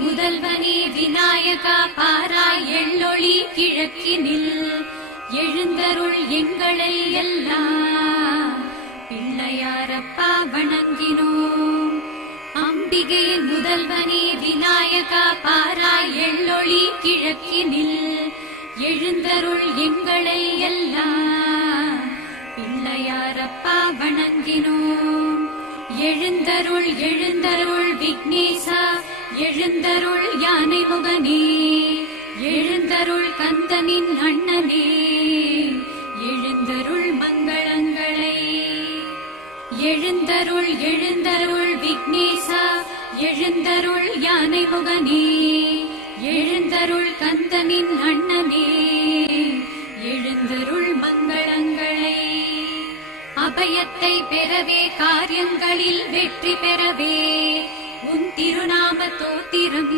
முதல்வனே விநாயகா பாராய் எள்ளொளி கிழக்கினில் எழுந்தருள் எங்களை எல்லாம் பிள்ளையாரப்பா வணங்கினோம். அம்பிகை முதல்வனே விநாயகா பாராய் எள்ளொளி கிழக்கினில் எழுந்தருள் எங்களை எல்லாம் பிள்ளையாரப்பா வணங்கினோம். எழுந்தருள் எழுந்தருள் விக்னேசா எழுந்தருள் யானை முகனே எழுந்தருள் கந்தனின் அண்ணனே எழுந்தருள் மங்களங்களை. எழுந்தருள் எழுந்தருள் விக்னேசா எழுந்தருள் யானை முகனே எழுந்தருள் கந்தனின் அண்ணனே எழுந்தருள் மங்களங்களை. அபயத்தை பெறவே காரியங்களில் வெற்றி பெறவே உன் திருநாம தோத்திரம்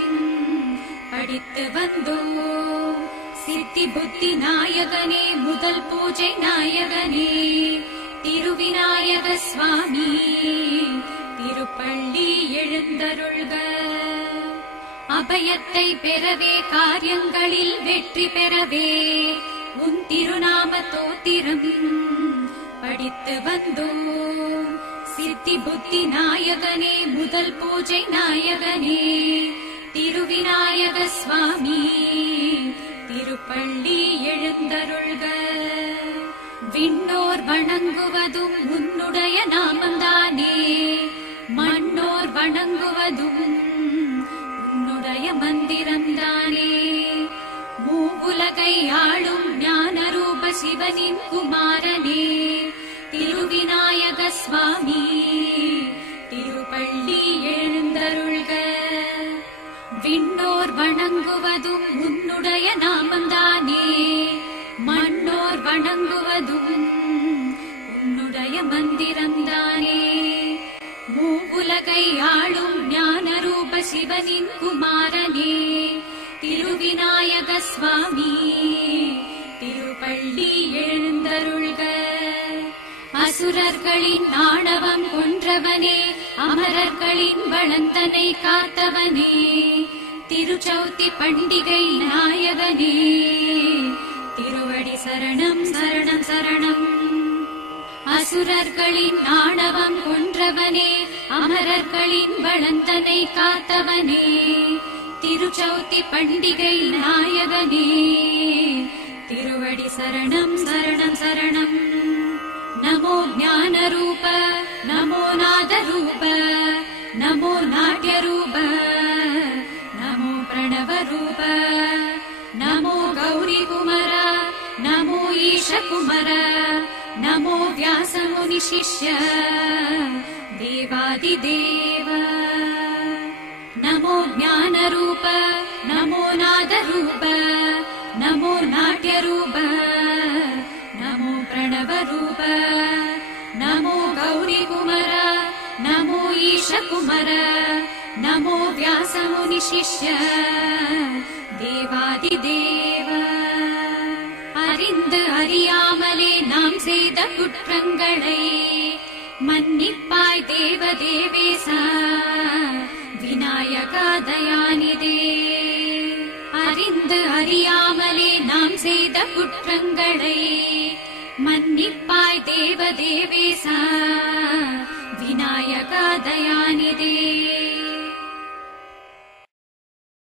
படித்து வந்தோம். சித்தி புத்தி நாயகனே முதல் பூஜை நாயகனே திருவிநாயக சுவாமி திருப்பள்ளி எழுந்தருள்க. அபயத்தை பெறவே காரியங்களில் வெற்றி பெறவே உன் திருநாம தோத்திரம் படித்து வந்தோம். சித்தி புத்தி நாயகனே முதல் பூஜை நாயகனே திருவிநாயக சுவாமி திருப்பள்ளி எழுந்தருள்க. விண்ணோர் வணங்குவதும் உன்னுடைய நாமந்தானே மண்ணோர் வணங்குவதும் உன்னுடைய மந்திரம்தானே. மூவுலகை ஆளும் ஞானரூப சிவனின் குமாரனே திருவிநாயக சுவாமி திருப்பள்ளி எழுந்தருள்க. விண்ணோர் வணங்குவதும் உன்னுடைய நாமந்தானே மண்ணோர் வணங்குவதும் உன்னுடைய மந்திரம்தானே. மூவுலகை ஆளும் ஞானரூப சிவனின் குமாரனே திருவிநாயக சுவாமி திருப்பள்ளி எழுந்தருள்க. அசுரர்களின் ஆணவம் கொன்றவனே அமரர்களின் வளந்தனை காத்தவனே திருச்சௌத்தி பண்டிகை நாயகனே திருவடி சரணம் சரணம் சரணம். அசுரர்களின் ஆணவம் கொன்றவனே அமரர்களின் வளந்தனை காத்தவனே திருச்சௌத்தி பண்டிகை நாயகனே திருவடி சரணம் சரணம் சரணம். நமோ ஞான ரூப நமோ நாத ரூப நமோ நாட்ய ரூப நமோ பிரணவ ரூப நமோ கௌரி குமர நமோ ஈஷ குமர நமோ வியாச முனி சிஷ்ய தேவாதி தேவ. நமோ ஞான ரூப நமோ நாத ரூப நமோ நாட்ய ரூப நமோ பிரணவ ரூப நமோ கௌரி குமர நமோ ஈஷ குமர நமோ வியாச முனி சிஷ்ய தேவாதி தேவ. அறிந்து அறியாமலே நாம் செய்த குற்றங்களை மன்னிப்பாய் தேவ தேவேசா விநாயகா தயாநிதே. அறிந்து அறியாமலே நாம் செய்த குற்றங்களை மன்னிப்பாய் தேவ தேவேசா விநாயகா தயா